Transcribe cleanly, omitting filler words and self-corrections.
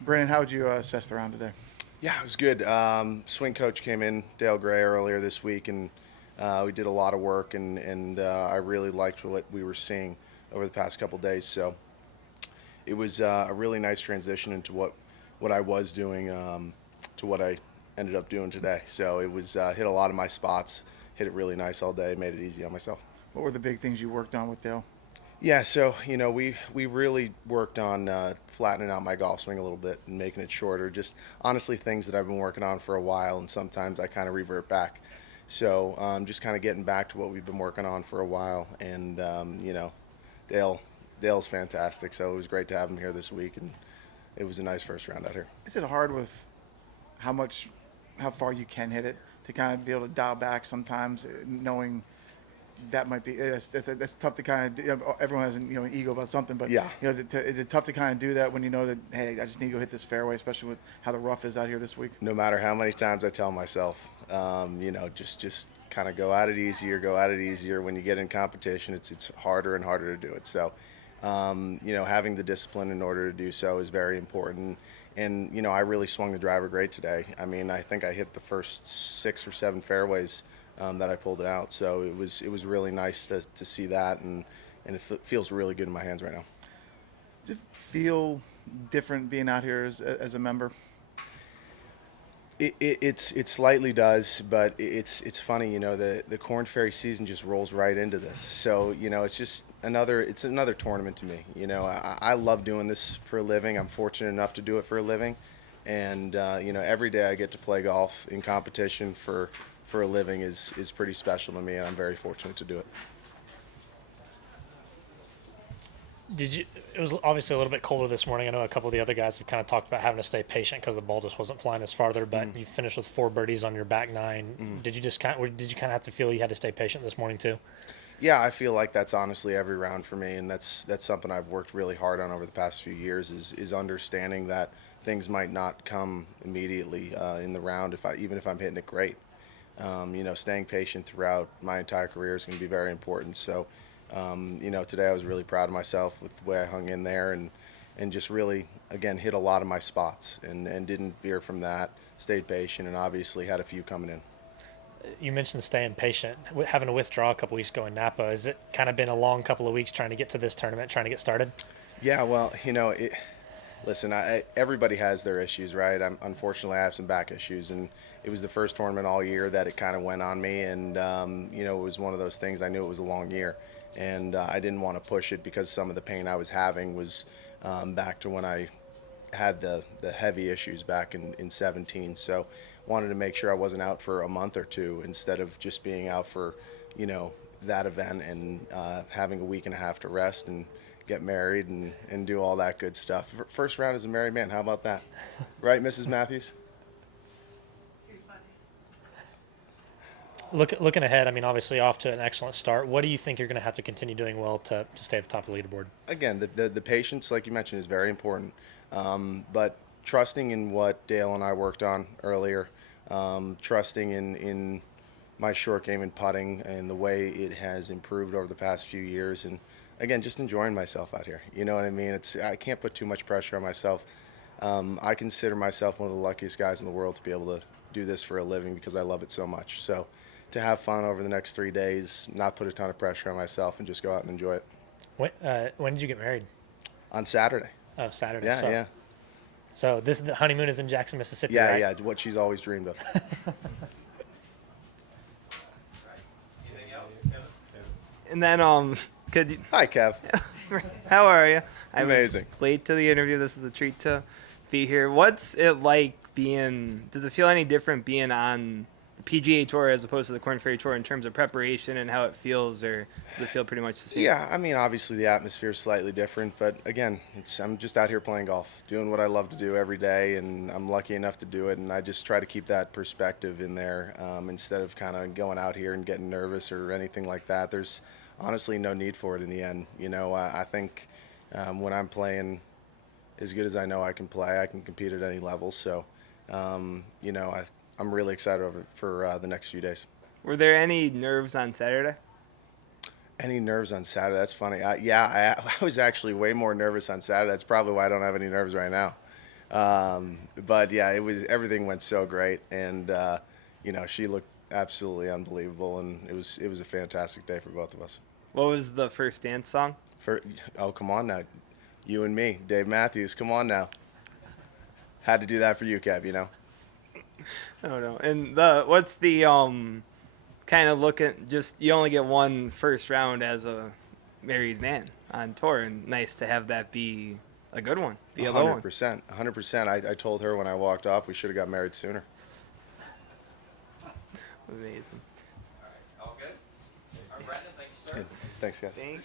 Brandon, how would you assess the round today? Yeah, it was good. Swing coach came in, Dale Gray, earlier this week, and we did a lot of work, and I really liked what we were seeing over the past couple days. So it was a really nice transition into what I was doing to what I ended up doing today. So it was hit a lot of my spots, hit it really nice all day, made it easy on myself. What were the big things you worked on with Dale? Yeah, so we really worked on flattening out my golf swing a little bit and making it shorter. Just honestly, things that I've been working on for a while, and sometimes I kind of revert back. So just kind of getting back to what we've been working on for a while, and Dale Dale's fantastic. So it was great to have him here this week, and it was a nice first round out here. Is it hard with how far you can hit it to kind of be able to dial back sometimes, knowing that might be that's tough to kind of do. Everyone has an ego about something, but Yeah. is it tough to kind of do that when you know that, hey, I just need to go hit this fairway, especially with how the rough is out here this week? No matter how many times I tell myself, just kind of go at it easier, go at it easier. When you get in competition, it's harder and harder to do it. So, having the discipline in order to do so is very important. And I really swung the driver great today. I mean, I think I hit the first 6 or 7 fairways that I pulled it out. So it was really nice to see that, and it feels really good in my hands right now. Does it feel different being out here as a member? It slightly does, but it's funny, the Corn Ferry season just rolls right into this. So it's just another tournament to me. I love doing this for a living. I'm fortunate enough to do it for a living, and every day I get to play golf in competition for a living is pretty special to me, and I'm very fortunate to do it. It was obviously a little bit colder this morning. I know a couple of the other guys have kind of talked about having to stay patient because the ball just wasn't flying as farther, but you finished with 4 birdies on your back 9. Did you kind of have to feel you had to stay patient this morning too? Yeah, I feel like that's honestly every round for me, and that's something I've worked really hard on over the past few years is understanding that things might not come immediately in the round even if I'm hitting it great. Staying patient throughout my entire career is going to be very important. So, today I was really proud of myself with the way I hung in there and just really, again, hit a lot of my spots and didn't veer from that, stayed patient, and obviously had a few coming in. You mentioned staying patient, having to withdraw a couple weeks ago in Napa. Has it kind of been a long couple of weeks trying to get to this tournament, trying to get started? Yeah, well, listen, everybody has their issues, right? Unfortunately, I have some back issues, and it was the first tournament all year that it kind of went on me, and it was one of those things. I knew it was a long year, and I didn't want to push it because some of the pain I was having was back to when I had the heavy issues back in 17. So wanted to make sure I wasn't out for a month or two instead of just being out for, that event and having a week and a half to rest and get married and do all that good stuff. First round as a married man. How about that? Right, Mrs. Matthews? Looking ahead, I mean, obviously off to an excellent start. What do you think you're going to have to continue doing well to stay at the top of the leaderboard? Again, the patience, like you mentioned, is very important. But trusting in what Dale and I worked on earlier, trusting in my short game and putting and the way it has improved over the past few years, and again, just enjoying myself out here. You know what I mean? I can't put too much pressure on myself. I consider myself one of the luckiest guys in the world to be able to do this for a living because I love it so much. So to have fun over the next 3 days, not put a ton of pressure on myself, and just go out and enjoy it. When did you get married? On Saturday. Oh, Saturday. Yeah, so, yeah. So the honeymoon is in Jackson, Mississippi, Yeah, right? yeah, what she's always dreamed of. And then, Hi, Kev. how are you? I'm Amazing. late to the interview. This is a treat to be here. What's it like does it feel any different being on the PGA Tour as opposed to the Corn Ferry Tour in terms of preparation and how it feels, or does it feel pretty much the same? Yeah, I mean, obviously the atmosphere is slightly different, but again, I'm just out here playing golf, doing what I love to do every day, and I'm lucky enough to do it, and I just try to keep that perspective in there instead of kind of going out here and getting nervous or anything like that. There's honestly no need for it in the end. I think when I'm playing as good as I know I can play, I can compete at any level, so I'm really excited for the next few days. Were there any nerves on Saturday? Any nerves on Saturday? That's funny. I was actually way more nervous on Saturday. That's probably why I don't have any nerves right now. But yeah, everything went so great, and she looked absolutely unbelievable, and it was a fantastic day for both of us. What was the first dance song? Oh, come on now, you and me, Dave Matthews, come on now. Had to do that for you, Kev. Oh no. And what's the kind of look at, just you only get one first round as a married man on tour, and nice to have that be a good one, be a low one. 100%, 100%. I told her when I walked off we should have got married sooner. Amazing. All good? All right, Brendan, thank you, sir. Thanks, guys. Thank you.